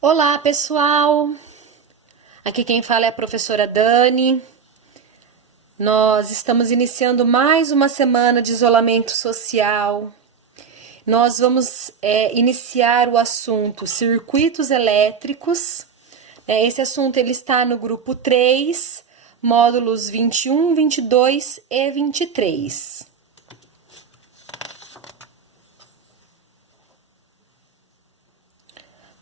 Olá, pessoal! Aqui quem fala é a professora Dani. Nós estamos iniciando mais uma semana de isolamento social. Nós vamos iniciar o assunto circuitos elétricos. Esse assunto ele está no grupo 3, módulos 21, 22 e 23.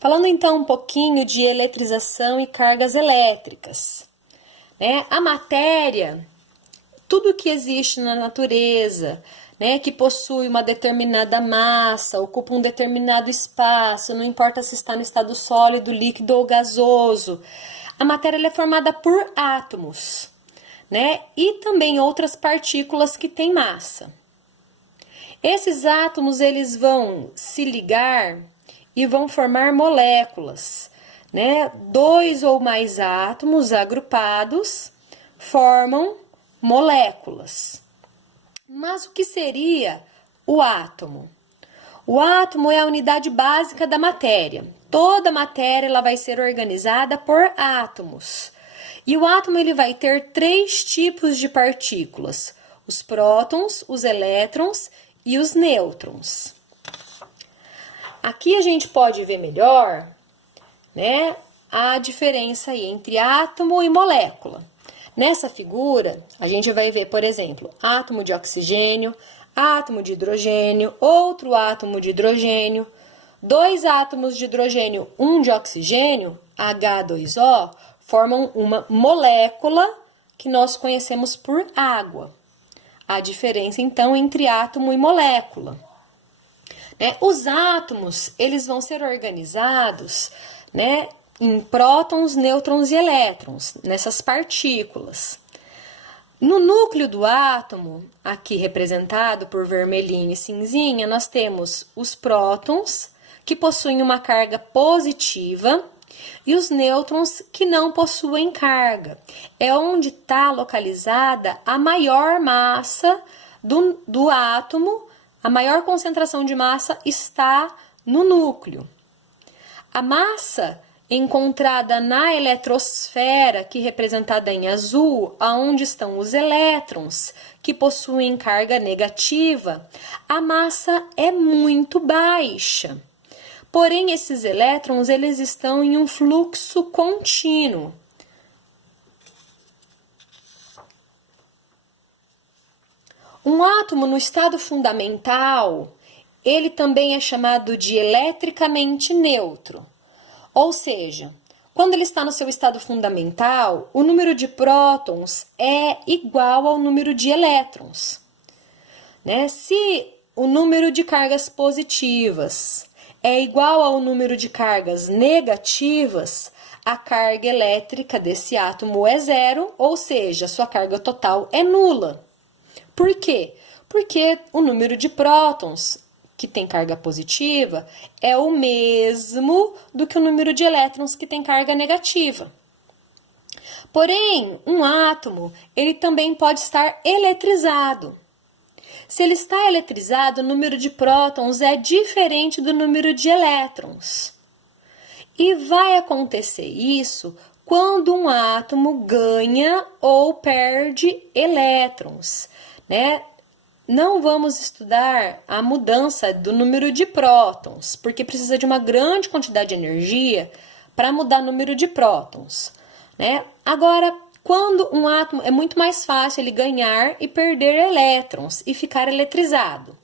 Falando então um pouquinho de eletrização e cargas elétricas. A matéria, tudo que existe na natureza, que possui uma determinada massa, ocupa um determinado espaço, não importa se está no estado sólido, líquido ou gasoso. A matéria ela é formada por átomos, e também outras partículas que têm massa. Esses átomos eles vão se ligar e vão formar moléculas, Dois ou mais átomos agrupados formam moléculas. Mas o que seria o átomo? O átomo é a unidade básica da matéria. Toda matéria ela vai ser organizada por átomos. E o átomo ele vai ter 3 tipos de partículas: os prótons, os elétrons e os nêutrons. Aqui a gente pode ver melhor, a diferença aí entre átomo e molécula. Nessa figura, a gente vai ver, por exemplo, átomo de oxigênio, átomo de hidrogênio, outro átomo de hidrogênio, 2 átomos de hidrogênio, 1 de oxigênio, H2O, formam uma molécula que nós conhecemos por água. A diferença, então, entre átomo e molécula. Os átomos, eles vão ser organizados, em prótons, nêutrons e elétrons, nessas partículas. No núcleo do átomo, aqui representado por vermelhinho e cinzinha, nós temos os prótons, que possuem uma carga positiva, e os nêutrons, que não possuem carga. É onde está localizada a maior massa do átomo. A maior concentração de massa está no núcleo. A massa encontrada na eletrosfera, aqui representada em azul, aonde estão os elétrons, que possuem carga negativa, a massa é muito baixa. Porém, esses elétrons eles estão em um fluxo contínuo. Um átomo no estado fundamental, ele também é chamado de eletricamente neutro. Ou seja, quando ele está no seu estado fundamental, o número de prótons é igual ao número de elétrons. Se o número de cargas positivas é igual ao número de cargas negativas, a carga elétrica desse átomo é zero, ou seja, sua carga total é nula. Por quê? Porque o número de prótons que tem carga positiva é o mesmo do que o número de elétrons que tem carga negativa. Porém, um átomo, ele também pode estar eletrizado. Se ele está eletrizado, o número de prótons é diferente do número de elétrons. E vai acontecer isso quando um átomo ganha ou perde elétrons. Não vamos estudar a mudança do número de prótons, porque precisa de uma grande quantidade de energia para mudar o número de prótons. Agora, quando um átomo é muito mais fácil ele ganhar e perder elétrons e ficar eletrizado.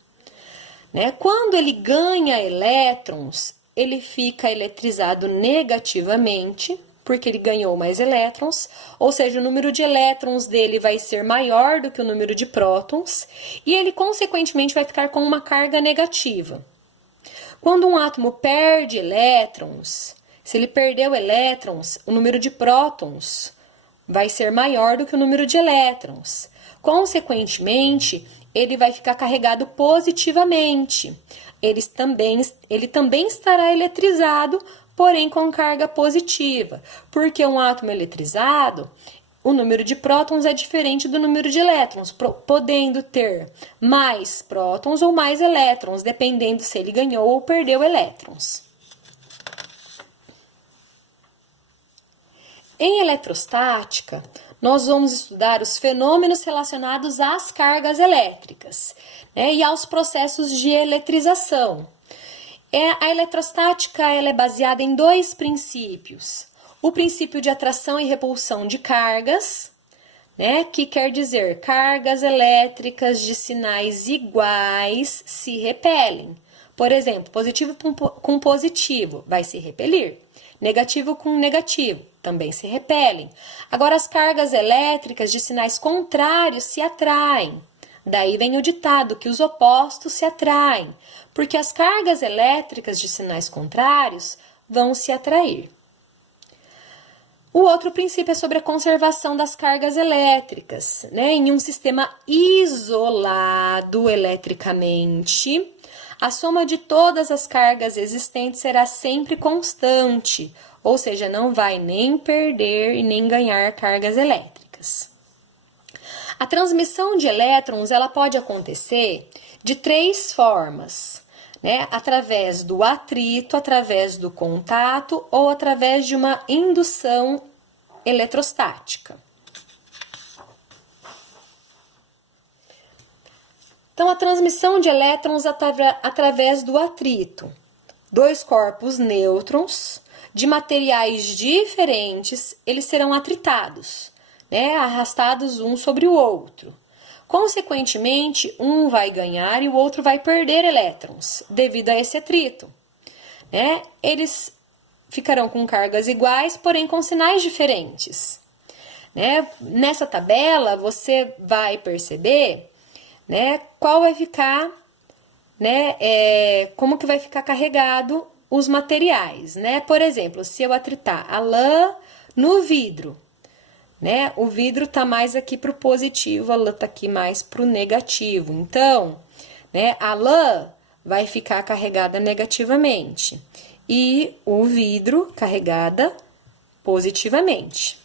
Quando ele ganha elétrons, ele fica eletrizado negativamente, porque ele ganhou mais elétrons, ou seja, o número de elétrons dele vai ser maior do que o número de prótons, e ele, consequentemente, vai ficar com uma carga negativa. Quando um átomo perde elétrons, se ele perdeu elétrons, o número de prótons vai ser maior do que o número de elétrons. Consequentemente, ele vai ficar carregado positivamente. Ele também estará eletrizado, porém com carga positiva, porque um átomo eletrizado, o número de prótons é diferente do número de elétrons, podendo ter mais prótons ou mais elétrons, dependendo se ele ganhou ou perdeu elétrons. Em eletrostática, nós vamos estudar os fenômenos relacionados às cargas elétricas, né, e aos processos de eletrização. A eletrostática ela é baseada em dois princípios. O princípio de atração e repulsão de cargas, né, que quer dizer cargas elétricas de sinais iguais se repelem. Por exemplo, positivo com positivo vai se repelir. Negativo com negativo também se repelem. Agora, as cargas elétricas de sinais contrários se atraem. Daí vem o ditado que os opostos se atraem, porque as cargas elétricas de sinais contrários vão se atrair. O outro princípio é sobre a conservação das cargas elétricas, né? Em um sistema isolado eletricamente, a soma de todas as cargas existentes será sempre constante, ou seja, não vai nem perder e nem ganhar cargas elétricas. A transmissão de elétrons ela pode acontecer de três formas, né? Através do atrito, através do contato ou através de uma indução eletrostática. Então, a transmissão de elétrons através do atrito. Dois corpos nêutrons de materiais diferentes, eles serão atritados, né? Arrastados um sobre o outro. Consequentemente, um vai ganhar e o outro vai perder elétrons devido a esse atrito, né? Eles ficarão com cargas iguais, porém com sinais diferentes, né? Nessa tabela, você vai perceber, né, qual vai ficar, né, como que vai ficar carregado os materiais, né? Por exemplo, se eu atritar a lã no vidro, né, o vidro tá mais aqui pro positivo, a lã tá aqui mais pro negativo. Então, né, a lã vai ficar carregada negativamente e o vidro carregada positivamente.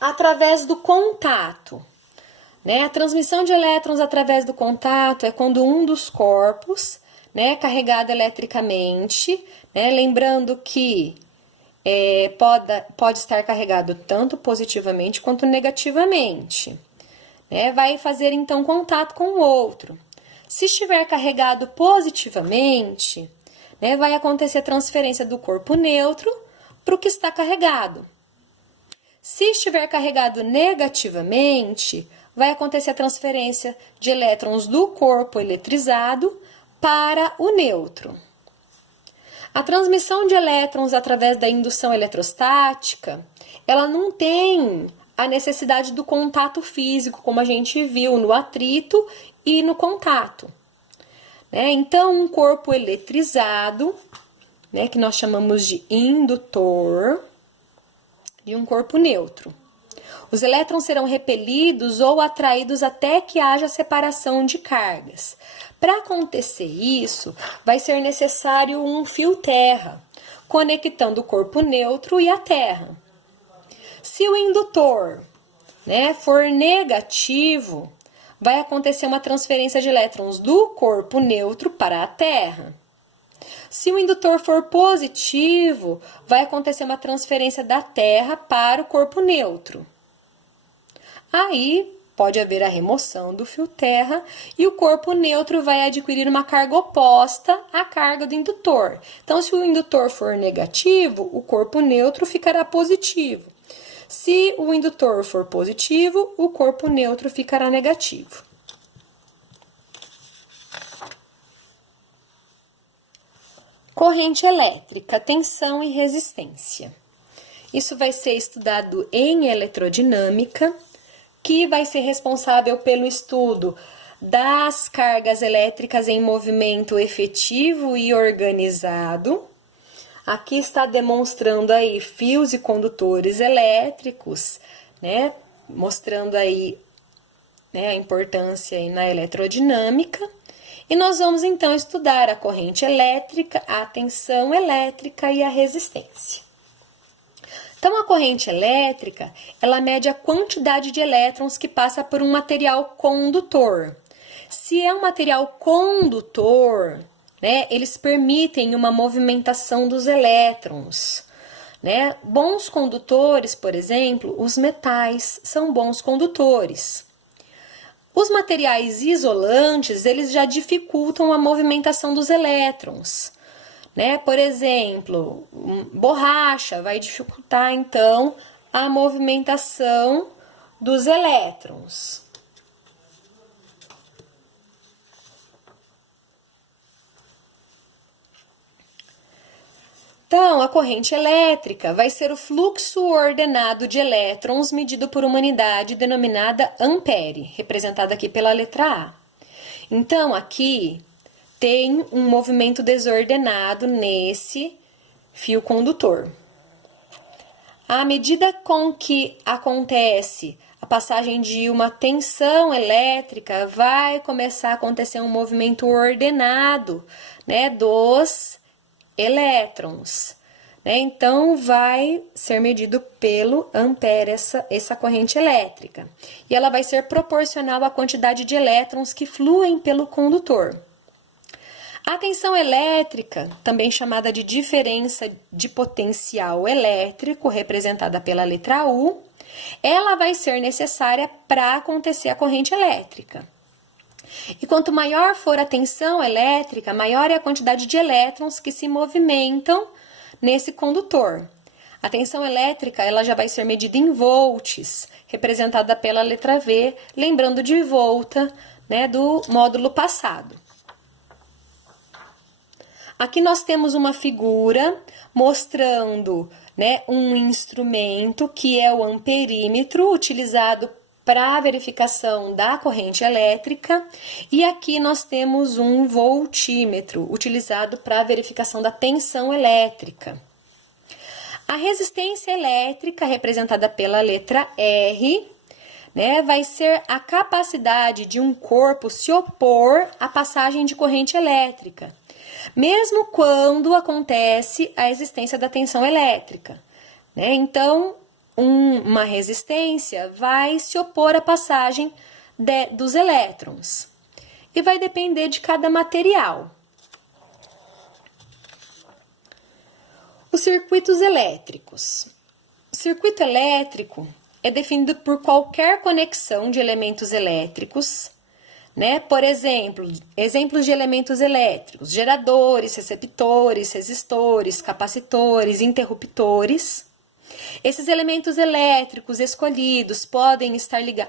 Através do contato, né? A transmissão de elétrons através do contato é quando um dos corpos, né, carregado eletricamente, né, lembrando que pode estar carregado tanto positivamente quanto negativamente, né, vai fazer então contato com o outro. Se estiver carregado positivamente, né, vai acontecer a transferência do corpo neutro para o que está carregado. Se estiver carregado negativamente, vai acontecer a transferência de elétrons do corpo eletrizado para o neutro. A transmissão de elétrons através da indução eletrostática, ela não tem a necessidade do contato físico, como a gente viu no atrito e no contato, né? Então, um corpo eletrizado, né, que nós chamamos de indutor, de um corpo neutro. Os elétrons serão repelidos ou atraídos até que haja separação de cargas. Para acontecer isso, vai ser necessário um fio terra, conectando o corpo neutro e a terra. Se o indutor, né, for negativo, vai acontecer uma transferência de elétrons do corpo neutro para a terra. Se o indutor for positivo, vai acontecer uma transferência da terra para o corpo neutro. Aí pode haver a remoção do fio terra e o corpo neutro vai adquirir uma carga oposta à carga do indutor. Então, se o indutor for negativo, o corpo neutro ficará positivo. Se o indutor for positivo, o corpo neutro ficará negativo. Corrente elétrica, tensão e resistência. Isso vai ser estudado em eletrodinâmica, que vai ser responsável pelo estudo das cargas elétricas em movimento efetivo e organizado. Aqui está demonstrando aí fios e condutores elétricos, né? Mostrando aí, né, a importância aí na eletrodinâmica. E nós vamos então estudar a corrente elétrica, a tensão elétrica e a resistência. Então, a corrente elétrica, ela mede a quantidade de elétrons que passa por um material condutor. Se é um material condutor, né? Eles permitem uma movimentação dos elétrons, né? Bons condutores, por exemplo, os metais são bons condutores. Os materiais isolantes, eles já dificultam a movimentação dos elétrons, né? Por exemplo, borracha vai dificultar, então, a movimentação dos elétrons. Então, a corrente elétrica vai ser o fluxo ordenado de elétrons medido por uma unidade denominada ampere, representada aqui pela letra A. Então, aqui tem um movimento desordenado nesse fio condutor. À medida com que acontece a passagem de uma tensão elétrica, vai começar a acontecer um movimento ordenado, né, dos elétrons, né? Então, vai ser medido pelo ampere essa corrente elétrica. E ela vai ser proporcional à quantidade de elétrons que fluem pelo condutor. A tensão elétrica, também chamada de diferença de potencial elétrico, representada pela letra U, ela vai ser necessária para acontecer a corrente elétrica. E quanto maior for a tensão elétrica, maior é a quantidade de elétrons que se movimentam nesse condutor. A tensão elétrica ela já vai ser medida em volts, representada pela letra V, lembrando de volta, né, do módulo passado. Aqui nós temos uma figura mostrando, né, um instrumento que é o amperímetro, utilizado para a verificação da corrente elétrica, e aqui nós temos um voltímetro, utilizado para a verificação da tensão elétrica. A resistência elétrica, representada pela letra R, né, vai ser a capacidade de um corpo se opor à passagem de corrente elétrica, mesmo quando acontece a existência da tensão elétrica, né? Então, uma resistência vai se opor à passagem dos elétrons e vai depender de cada material. Os circuitos elétricos. O circuito elétrico é definido por qualquer conexão de elementos elétricos, né? Por exemplo, exemplos de elementos elétricos: geradores, receptores, resistores, capacitores, interruptores. Esses elementos elétricos escolhidos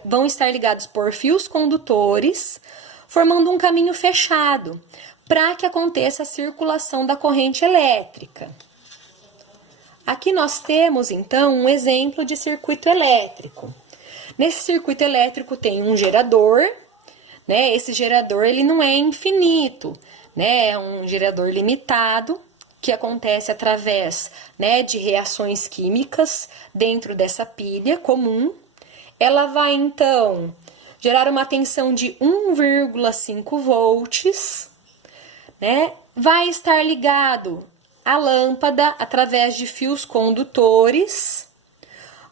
vão estar ligados por fios condutores, formando um caminho fechado para que aconteça a circulação da corrente elétrica. Aqui nós temos, então, um exemplo de circuito elétrico. Nesse circuito elétrico tem um gerador, né? Esse gerador ele não é infinito, né? É um gerador limitado, que acontece através, né, de reações químicas dentro dessa pilha comum. Ela vai, então, gerar uma tensão de 1,5 volts, né? Vai estar ligado à lâmpada através de fios condutores.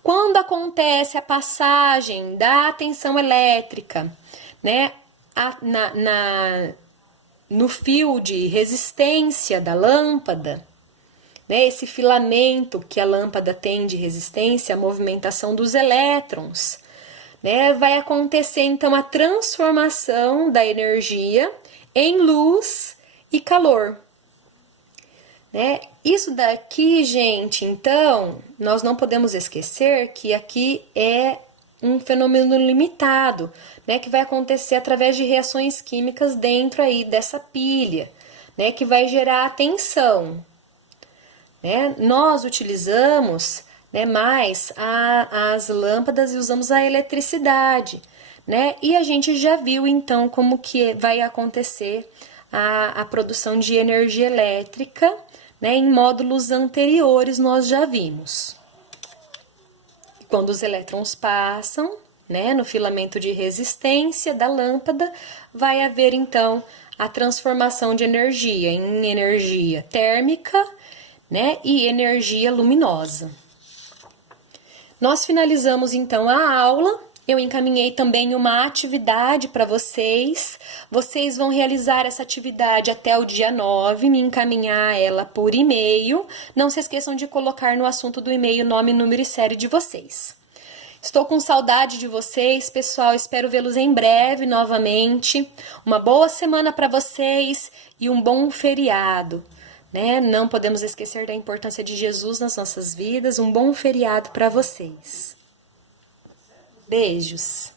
Quando acontece a passagem da tensão elétrica, né, no fio de resistência da lâmpada, né, esse filamento que a lâmpada tem de resistência à movimentação dos elétrons, né, vai acontecer então a transformação da energia em luz e calor. Né? Isso daqui, gente, então, nós não podemos esquecer que aqui é um fenômeno limitado, né, que vai acontecer através de reações químicas dentro aí dessa pilha, né, que vai gerar a tensão. Né? Nós utilizamos, né, mais as lâmpadas e usamos a eletricidade, né? E a gente já viu então como que vai acontecer a produção de energia elétrica, né? Em módulos anteriores nós já vimos. Quando os elétrons passam, né, no filamento de resistência da lâmpada, vai haver então a transformação de energia em energia térmica, né, e energia luminosa. Nós finalizamos então a aula eu encaminhei também uma atividade para vocês. Vocês vão realizar essa atividade até o dia 9, me encaminhar ela por e-mail. Não se esqueçam de colocar no assunto do e-mail nome, número e série de vocês. Estou com saudade de vocês, pessoal. Espero vê-los em breve novamente. Uma boa semana para vocês e um bom feriado, né? Não podemos esquecer da importância de Jesus nas nossas vidas. Um bom feriado para vocês. Beijos.